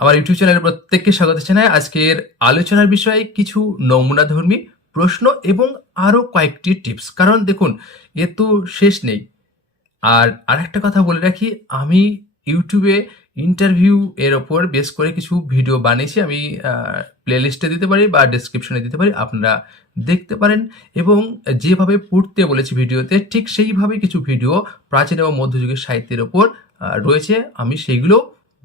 আমার ইউটিউব চ্যানেলের প্রত্যেককে স্বাগত জানাই। আজকের আলোচনার বিষয়ে কিছু নমুনাধর্মী প্রশ্ন এবং আরও কয়েকটি টিপস। কারণ দেখুন, এ তো শেষ নেই। আর আরেকটা কথা বলে রাখি, আমি ইউটিউবে ইন্টারভিউ এর ওপর বেস করে কিছু ভিডিও বানিয়েছি। আমি প্লেলিস্টে দিতে পারি বা ডিসক্রিপশনে দিতে পারি, আপনারা দেখতে পারেন। এবং যেভাবে পড়তে বলেছি ভিডিওতে, ঠিক সেইভাবে কিছু ভিডিও প্রাচীন এবং মধ্যযুগের সাহিত্যের ওপর রয়েছে। আমি সেইগুলো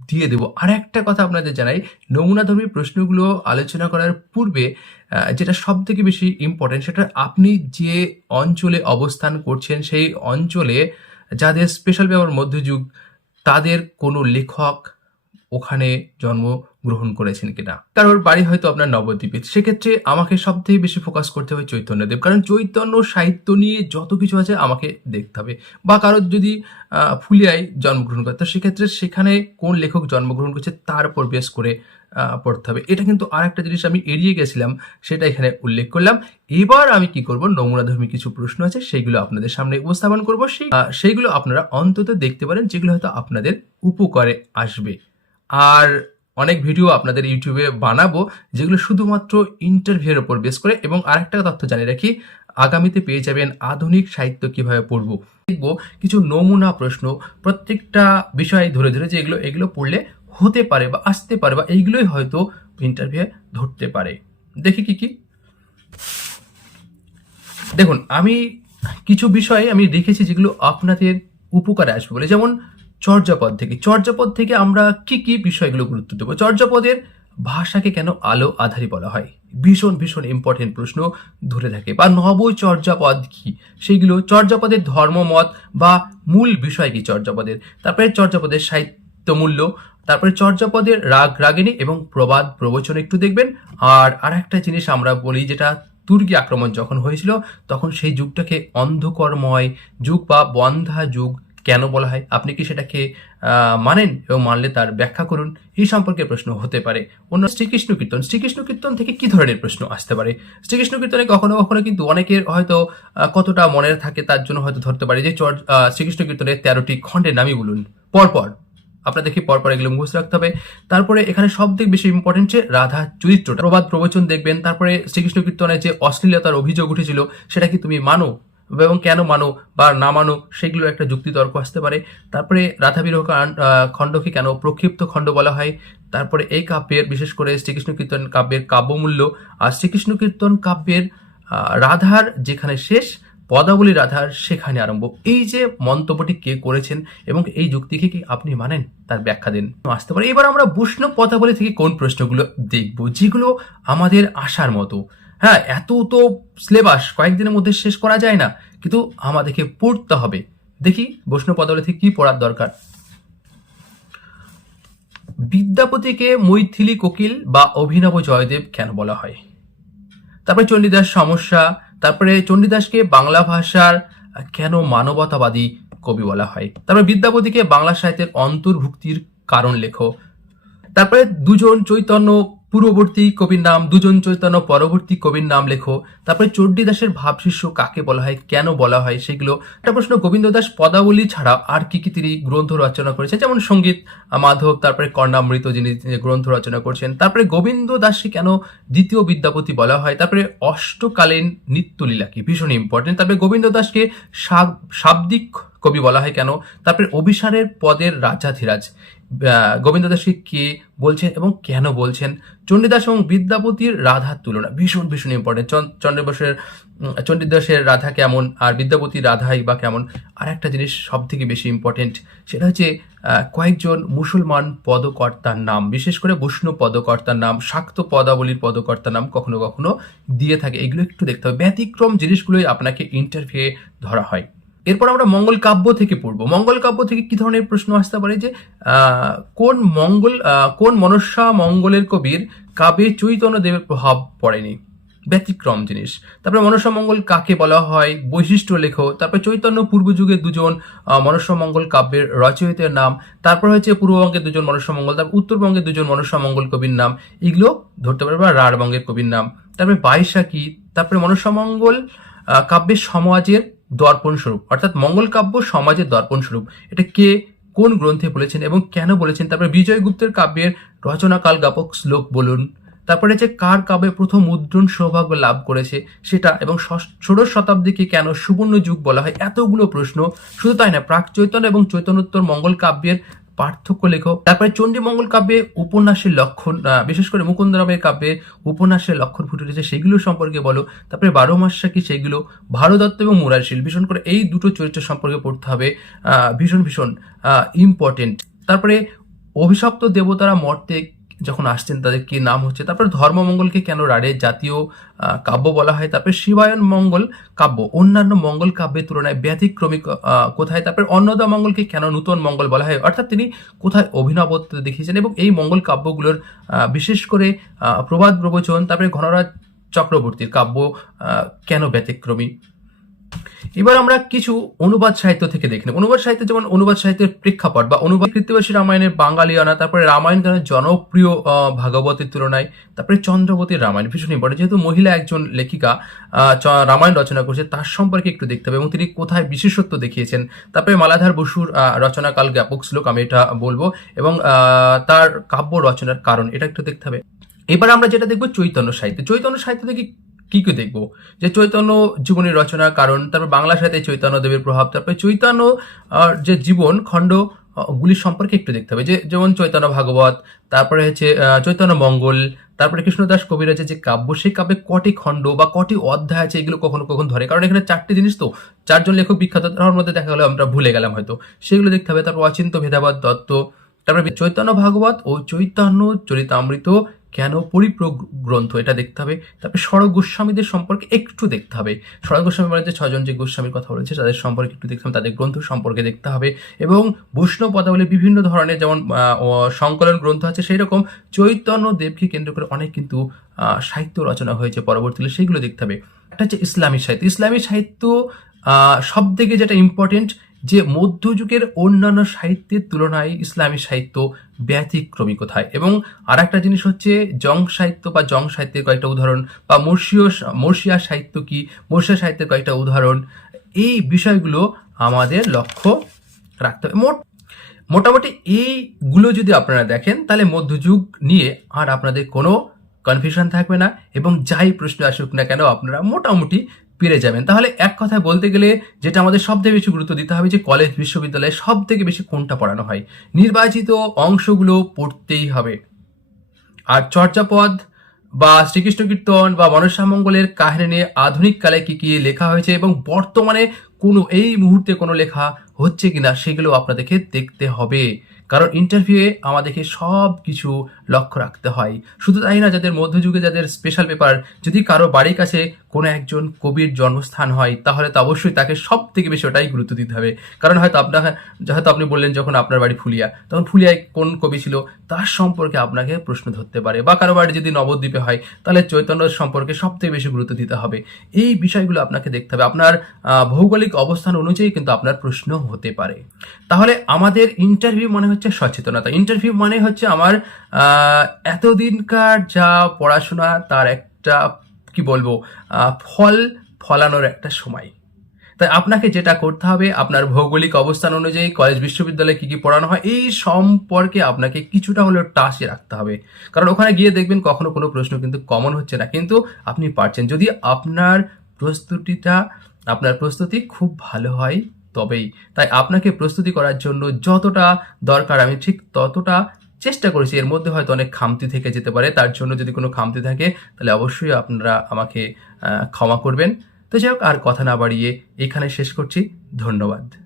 দিয়ে দেবো। আর একটা কথা আপনাদের জানাই, নমুনাধর্মী প্রশ্নগুলো আলোচনা করার পূর্বে যেটা সব থেকে বেশি ইম্পর্টেন্ট সেটা আপনি যে অঞ্চলে অবস্থান করছেন, সেই অঞ্চলে যাদের স্পেশাল ব্যবহার মধ্যযুগ, তাদের কোনো লেখক ওখানে জন্মগ্রহণ করেছেন কিনা। কারোর বাড়ি হয়তো আপনার নবদ্বীপে। সেক্ষেত্রে আমাকে সব থেকে বেশি ফোকাস করতে হবে চৈতন্যদেব। কারণ চৈতন্য সাহিত্য নিয়ে যত কিছু আছে আমাকে দেখতে হবে। বা কারোর যদি ফুলিয়ায় জন্মগ্রহণ করে, তো সেক্ষেত্রে সেখানে কোন লেখক জন্মগ্রহণ করছে তার উপর বেশ করে পড়তে হবে। এটা কিন্তু আর একটা জিনিস আমি এড়িয়ে গেছিলাম, সেটা এখানে উল্লেখ করলাম। এবার আমি কি করব? নমুনাধর্মী কিছু প্রশ্ন আছে সেইগুলো আপনাদের সামনে উপস্থাপন করব। সেই সেইগুলো আপনারা অন্তত দেখতে পারেন, যেগুলো হয়তো আপনাদের উপকারে আসবে। আর অনেক ভিডিও আপনাদের ইউটিউবে বানাবো, যেগুলো শুধুমাত্র ইন্টারভিউয়ের ওপর বেস করে। এবং আরেকটা তথ্য জানিয়ে রাখি, আগামীতে পেয়ে যাবেন আধুনিক সাহিত্য কীভাবে পড়ব। দেখব কিছু নমুনা প্রশ্ন, প্রত্যেকটা বিষয় ধরে ধরে যে এগুলো এগুলো পড়লে হতে পারে বা আসতে পারে বা এইগুলোই হয়তো ইন্টারভিউ ধরতে পারে। দেখি কি কি? দেখুন, আমি কিছু বিষয়ে আমি দেখেছি যেগুলো আপনাদের উপকারে আসবে বলে। যেমন চর্যাপদ থেকে। চর্যাপদ থেকে আমরা কি কি বিষয়গুলো গুরুত্ব দেবো? চর্যাপদের ভাষাকে কেন আলো আধারী বলা হয়? ভীষণ ভীষণ ইম্পর্টেন্ট প্রশ্ন ধরে থাকে। বা নব চর্যাপদ কি? সেইগুলো চর্যাপদের ধর্মমত বা মূল বিষয় কি চর্যাপদের? তারপরে চর্যাপদের সাহিত্য মূল্য, তারপরে চর্যাপদের রাগ, রাগিনী এবং প্রবাদ, প্রবচন একটু দেখবেন। আর আরেকটা জিনিস আমরা বলি, যেটা তুর্কি আক্রমণ যখন হয়েছিল, তখন সেই যুগটাকে অন্ধকরময় যুগ বা বন্ধা যুগ কেন বলা হয়? আপনি কি সেটাকে মানেন এবং মানলে তার ব্যাখ্যা করুন? এই সম্পর্কে প্রশ্ন হতে পারে। অন্য শ্রীকৃষ্ণ কীর্তন শ্রীকৃষ্ণ কীর্তন থেকে কি ধরনের প্রশ্ন আসতে পারে? শ্রীকৃষ্ণ কীর্তনে কখনো কখনো কিন্তু অনেকের হয়তো কতটা মনে থাকে তার জন্য হয়তো ধরতে পারে যে শ্রীকৃষ্ণ কীর্তনের তেরোটি খণ্ডের নামই বলুন। পরপর। আপনাদেরকে পরপর এগুলো মুখস্থ রাখতে হবে। তারপরে এখানে সব থেকে বেশি ইম্পর্টেন্ট যে, রাধা চরিত্রটা। প্রবাদ প্রবচন দেখবেন, তারপরে শ্রীকৃষ্ণ কীর্তনে যে অশ্লীলতার অভিযোগ উঠেছিল, সেটা কি তুমি মানো? এবং কেন মানো বা না মানো সেগুলো একটা যুক্তি তর্ক আসতে পারে। তারপরে রাধা বিরহ কান- আহ, খণ্ডকে কেন প্রক্ষিপ্ত খণ্ড বলা হয়। তারপরে এই কাব্যের বিশেষ করে শ্রীকৃষ্ণ কীর্তন কাব্যের কাব্যমূল্য। আর শ্রীকৃষ্ণ কীর্তন কাব্যের রাধার যেখানে শেষ পদাবলী রাধার সেখানে আরম্ভ। এই যে মন্তব্যটি কে করেছেন এবং এই যুক্তিকে কি আপনি মানেন? তার ব্যাখ্যা দিন। আসতে পারে। এবার আমরা বৈষ্ণব পদাবলী থেকে কোন প্রশ্নগুলো দেখব? যেগুলো আমাদের আশার মতো। হ্যাঁ এত তো সিলেবাস কয়েকদিনের মধ্যে শেষ করা যায় না, কিন্তু আমাদেরকে পড়তে হবে। দেখি বৈষ্ণব পদাবলী থেকে কি পড়ার দরকার। বিদ্যাপতিকে মৈথিলি কোকিল বা অভিনব জয়দেব কেন বলা হয়? তারপরে চণ্ডীদাস সমস্যা, তারপরে চণ্ডীদাসকে বাংলা ভাষার কেন মানবতাবাদী কবি বলা হয়? তারপরে বিদ্যাপতিকে বাংলা সাহিত্যের অন্তর্ভুক্তির কারণ লেখো। তারপরে দুজন চৈতন্য পূর্ববর্তী কবির নাম, দুজন চৈতন্য পরবর্তী কবির নাম লেখো। তারপরে চণ্ডীদাসের ভাবশিষ্য কাকে বলা হয়, কেন বলা হয় সেগুলো। একটা প্রশ্ন, গোবিন্দ দাস পদাবলী ছাড়া আর কি কি তিনি গ্রন্থ রচনা করেছেন? যেমন সংগীত মাধব, তারপরে কর্ণামৃত যিনি গ্রন্থ রচনা করছেন। তারপরে গোবিন্দ দাসকে কেন দ্বিতীয় বিদ্যাপতি বলা হয়? তারপরে অষ্টকালীন নৃত্যলীলা কি ভীষণ ইম্পর্টেন্ট তারপরে গোবিন্দ দাসকে শাব- শাব্দিক কবি বলা হয় কেন? তারপরে অভিসারের পদের রাজাধিরাজ গোবিন্দ দাসকে কে বলছেন এবং কেন বলছেন? চণ্ডীদাস এবং বিদ্যাপতির রাধার তুলনা। ভীষণ ভীষণ ইম্পর্টেন্ট চন্দ্রবাসের চণ্ডীদাসের রাধা কেমন আর বিদ্যাপতির রাধাই বা কেমন? আর একটা জিনিস সব থেকে বেশি ইম্পর্টেন্ট সেটা হচ্ছে কয়েকজন মুসলমান পদকর্তার নাম। বিশেষ করে বৈষ্ণব পদকর্তার নাম, শাক্ত পদাবলীর পদকর্তার নাম কখনো কখনো দিয়ে থাকে। এগুলো একটু দেখতে হবে। ব্যতিক্রম জিনিসগুলোই আপনাকে ইন্টারভিউ ধরা হয়। এরপর আমরা মঙ্গল কাব্য থেকে পড়ব। মঙ্গল কাব্য থেকে কি ধরনের প্রশ্ন আসতে পারে যে কোন মঙ্গল কোন মনস্যা মঙ্গলের কবির কাব্যে চৈতন্য দেবের প্রভাব পড়েনি? ব্যতিক্রম জিনিস। তারপরে মনসা মঙ্গল কাকে বলা হয়? বৈশিষ্ট্য লেখো। তারপরে চৈতন্য পূর্ব যুগের দুজন আহ, মনসা মঙ্গল কাব্যের রচয়িতের নাম। তারপর হচ্ছে পূর্ববঙ্গের দুজন মনসা মঙ্গল তারপর উত্তরবঙ্গের দুজন মনসা মঙ্গল কবির নাম। এগুলো ধরতে পারবে বা রাঢ়বঙ্গের কবির নাম। তারপরে বাইশা কি তারপরে মনসা মঙ্গল কাব্যের সমাজের দর্পণ স্বরূপ অর্থাৎ মঙ্গল কাব্য সমাজের দর্পণ স্বরূপ এটা কে কোন গ্রন্থে বলেছেন এবং কেন বলেছেন? তারপরে বিজয়গুপ্তের কাব্যের রচনাকাল জ্ঞাপক শ্লোক বলুন, তারপরে যে কার কাব্যে প্রথম মুদ্রণ সৌভাগ্য লাভ করেছে সেটা এবং ষোড়শ শতাব্দীকে কেন সুবর্ণ যুগ বলা হয় এতগুলো প্রশ্ন, শুধু তাই না, প্রাক চৈতন্য এবং চৈতন্যোত্তর মঙ্গল কাব্যের পার্থক্য লেখো। তারপরে চণ্ডী মঙ্গল কাব্যে উপন্যাসের লক্ষণ বিশেষ করে মুকুন্দরামের কাব্যে উপন্যাসের লক্ষণ ফুটে উঠেছে, সেগুলো সম্পর্কে বলো। তারপরে বারো মাসা কি সেগুলো? ভারদত্ত এবং মুরারশীল, ভীষণ করে এই দুটো চরিত্র সম্পর্কে পড়তে হবে ভীষণ ভীষণ ইম্পর্টেন্ট তারপরে অভিশপ্ত দেবতারা মর্তে যখন আসছেন তাদের কি নাম হচ্ছে? তারপরে ধর্মমঙ্গলকে কেন রাড়ে? জাতীয় কাব্য বলা হয়। তারপরে শিবায়ন মঙ্গল কাব্য। অন্যান্য মঙ্গল কাব্যের তুলনায় ব্যতিক্রমিক কোথায়? তারপরে অন্নদা মঙ্গলকে কেন নূতন মঙ্গল বলা হয়? অর্থাৎ তিনি কোথায় অভিনবত্ব দেখিয়েছেন এবং এই মঙ্গল কাব্যগুলোর বিশেষ করে প্রবাদ প্রবচন, তারপরে ঘনরাজ চক্রবর্তীর কাব্য কেন ব্যতিক্রমী? এবার আমরা কিছু অনুবাদ সাহিত্য থেকে দেখি অনুবাদ সাহিত্য যেমন অনুবাদ সাহিত্যের প্রেক্ষাপট বা অনুবাদ কৃত্তিবাসী রামায়ণের বাঙালিয়ানা তারপরে রামায়ণ কেন জনপ্রিয় ভাগবতের তুলনায়, তারপরে চন্দ্রবতীর রামায়ণ, ভীষণ ইম্পর্টেন্ট যেহেতু মহিলা একজন লেখিকা রামায়ণ রচনা করছে, তার সম্পর্কে একটু দেখতে হবে, এবং তিনি কোথায় বিশেষত্ব দেখিয়েছেন, তারপরে মালাধার বসুর রচনাকাল জ্ঞাপক শ্লোক, আমি এটা বলব, এবং তার কাব্য রচনার কারণ, এটা একটু দেখতে হবে। এবার আমরা যেটা দেখব চৈতন্য সাহিত্য। চৈতন্য সাহিত্য থেকে কি কি দেখব? যে চৈতন্য জীবনী রচনার কারণ তারপর বাংলা সাহিত্যে চৈতন্য দেবের প্রভাব, তারপরে চৈতন্য যে জীবন, খণ্ড গুলি সম্পর্কে একটু দেখতে হবে। যে যেমন চৈতন্য ভাগবত, তারপরে হচ্ছে চৈতন্য মঙ্গল, তারপরে কৃষ্ণদাস কবিরাজের যে কাব্য, সেই কাব্যে কটি খণ্ড বা কটি অধ্যায় আছে, এগুলো কখনো কখনো ধরে। কারণ এখানে চারটি জিনিস তো, চারজন লেখক বিখ্যাত, তার মধ্যে দেখা গেলো আমরা ভুলে গেলাম হয়তো। সেগুলো দেখতে হবে। তারপর অচিন্ত ভেদাবাদ দত্ত, তারপরে চৈতন্য ভাগবত ও চৈতন্য চরিতামৃত কেন পরিপ্র গ্রন্থ এটা দেখতে হবে। তারপরে সড়ক গোস্বামীদের সম্পর্কে একটু দেখতে হবে। সড়ক গোস্বামী মানে যে ছজন যে গোস্বামীর কথা বলেছে, তাদের সম্পর্কে একটু দেখতে হবে, তাদের গ্রন্থ সম্পর্কে দেখতে হবে এবং বৈষ্ণব পদাবলী বিভিন্ন ধরনের যেমন সংকলন গ্রন্থ আছে সেই রকম চৈতন্য দেবকে কেন্দ্র করে অনেক কিন্তু সাহিত্য রচনা হয়েছে পরবর্তীতে সেইগুলো দেখতে হবে। একটা হচ্ছে ইসলামী সাহিত্য। ইসলামী সাহিত্য সব থেকে যেটা ইম্পর্টেন্ট যে মধ্যযুগের অন্যান্য সাহিত্যের তুলনায় ইসলামী সাহিত্য ব্যতিক্রমী কোথায়? এবং আর একটা জিনিস হচ্ছে জং সাহিত্য বা জং সাহিত্যের কয়েকটা উদাহরণ বা মর্ষীয় মর্ষিয়া সাহিত্য কি? মর্ষিয়া সাহিত্যের কয়েকটা উদাহরণ। এই বিষয়গুলো আমাদের লক্ষ্য রাখতে হবে। মোট, মোটামুটি এইগুলো যদি আপনারা দেখেন, তাহলে মধ্যযুগ নিয়ে আর আপনাদের কোনো কনফিউশন থাকবে না এবং যাই প্রশ্ন আসুক না কেন, আপনারা মোটামুটি পেরে যাবেন। তাহলে এক কথায় বলতে গেলে যেটা আমাদের সবথেকে বেশি গুরুত্ব দিতে হবে যে কলেজ, বিশ্ববিদ্যালয়ে সব থেকে বেশি কোনটা পড়ানো হয়? নির্বাচিত অংশগুলো পড়তেই হবে। আর চর্যাপদ বা শ্রীকৃষ্ণ কীর্তন বা মনসামঙ্গলের কাহিনী নিয়ে আধুনিক কালে কি কি লেখা হয়েছে এবং বর্তমানে কোনো এই মুহূর্তে কোনো লেখা হচ্ছে কিনা সেগুলো আপনাদেরকে দেখতে হবে। কারণ ইন্টারভিউয়ে আমাদেরকে সব কিছু লক্ষ্য রাখতে হয়। শুধু তাই না, যাদের মধ্যযুগে, যাদের স্পেশাল পেপার যদি কারও বাড়ির কাছে কোনো একজন কবির জন্মস্থান হয়, তাহলে তো অবশ্যই তাকে সব থেকে বেশি ওটাই গুরুত্ব দিতে হবে। কারণ হয়তো আপনার, হয়তো আপনি বললেন যখন আপনার বাড়ি ফুলিয়া, তখন ফুলিয়ায় কোন কবি ছিল? তার সম্পর্কে আপনাকে প্রশ্ন ধরতে পারে। বা কারও বাড়ি যদি নবদ্বীপে হয়, তাহলে চৈতন্য সম্পর্কে সব থেকে বেশি গুরুত্ব দিতে হবে। এই বিষয়গুলো আপনাকে দেখতে হবে। আপনার ভৌগোলিক অবস্থান অনুযায়ী কিন্তু আপনার প্রশ্ন হতে পারে। তাহলে আমাদের ইন্টারভিউ মনে হচ্ছে সচেতনতা। ইন্টারভিউ মানে হচ্ছে আমার এতদিনকার যা পড়াশোনা, তার একটা কি বলব ফল ফলানোর একটা সময়। তাই আপনাকে যেটা করতে হবে, আপনার ভৌগোলিক অবস্থান অনুযায়ী কলেজ বিশ্ববিদ্যালয়ে কি কি পড়ানো হয়, এই সম্পর্কে আপনাকে কিছুটা হলেও টাচে রাখতে হবে। কারণ ওখানে গিয়ে দেখবেন কখনো কোনো প্রশ্ন কিন্তু কমন হচ্ছে না। কিন্তু আপনি পারছেন। যদি আপনার প্রস্তুতিটা, আপনার প্রস্তুতি খুব ভালো হয়, তবেই। তাই আপনাকে প্রস্তুতি করার জন্য যতটা দরকার, আমি ঠিক ততটা চেষ্টা করেছি। এর মধ্যে হয়তো অনেক খামতি থেকে যেতে পারে। তার জন্য যদি কোনো খামতি থাকে, তাহলে অবশ্যই আপনারা আমাকে ক্ষমা করবেন। তো যাই হোক, আর কথা না বাড়িয়ে এখানে শেষ করছি। ধন্যবাদ।